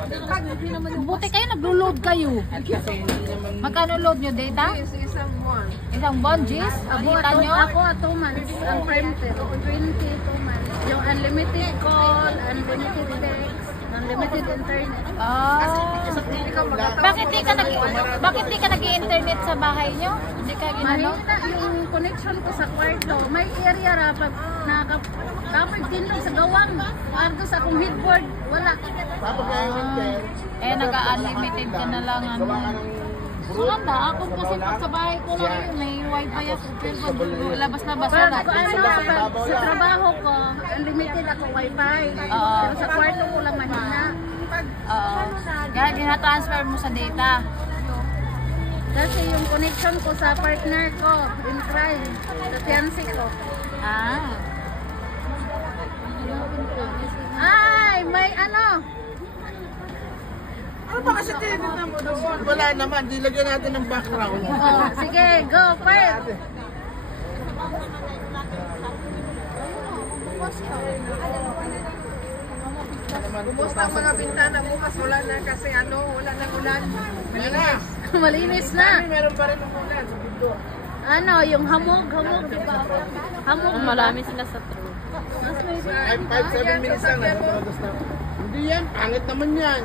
Buti kayo, naglo-load kayo. Magkano load nyo data? Isang buwan. Isang buwan, Gis? Kita nyo? Ako, 2 months. Ang prime 22 months. Yung unlimited call, unlimited text, unlimited internet. Bakit di ka nag-internet sa bahay nyo? Hindi ka ginano? Mahina yung connection ko sa kwarto. May area ra pag kapag din lang sa gawang. Ardo sa akong headboard, wala. Nag-unlimited ka na lang. Maganda, ako kasi pag sa bahay ko lang yun, may wifi ako. Pero pag labas-labas wala. Sa trabaho ko, unlimited ako wifi. Pero sa kwarto ko lang mahina. Kaya gina-transfer mo sa data. Kasi yung connection ko sa partner ko, in crime, sa fiancé ko. Ay, may ano? Ano ba kasi tinitignan mo doon? Wala naman, dilagyan natin ng background. Sige, go, Fred! Kumusta ang mga bintana bukas? Wala na kasi wala na ulan. Malinis. Malinis na. Meron pa rin ng ulan sa bundok. Ano, yung hamog, diba? Hamog. Marami sila sa true. 5-7 minutes lang na. Hindi yan, pangit naman yan.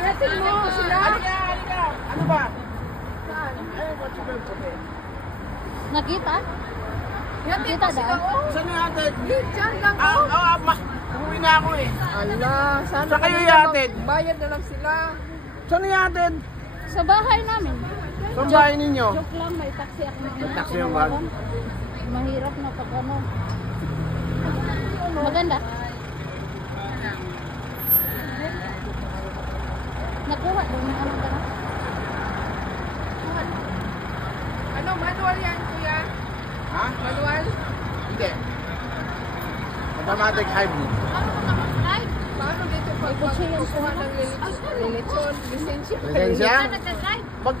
Hatid mo sila. Ano ba? Nakita? Nakita daw? Saan yung hatid? Diyan lang Uwi na ako eh. Ala, sana Saan kayo yatid? bayad na lang sila. Saan yung hatid? Sa bahay namin. Saan bahay ninyo? Joke lang, may taxi ako. May taxi yung bag. Mahirap na pag ano. Maganda. Nakuha doon na ano ka. Ano, manual yan, kuya? Ha? Manual? Hindi. Automatic hybrid. Paano dito pagkuha ng lilitsyon? Lisensya? Lisensya? Pag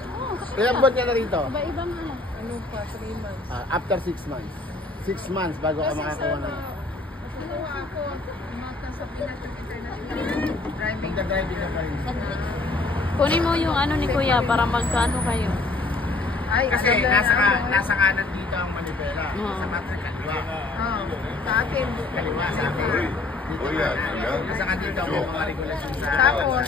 ilang buwan ka na rito? Iba-ibang ano. Ano pa, 3 months? After 6 months. 6 months bago ka makakuha ng... Kinuha ako, umata sa Pinas ng international driving. Nagda-driving na pa rin. Kunin mo yung ano ni Kuya para magkano kayo. Ay, Kasi nasa kanan dito ang manibela. Sa matrix kaliwa. sa akin. Kaliwa sa akin. Dito nasa kanan dito ang mga regulasyon sa... Tapos,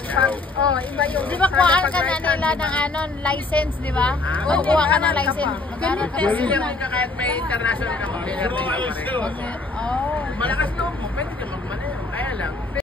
iba yung... Di ba kuhaan ka na nila ng license, di ba? Kukuha ka ng license. Magkano ka? Hindi ka kahit may international ka mag-clear din pa rin. Oh. Malakas loob mo, pwede ka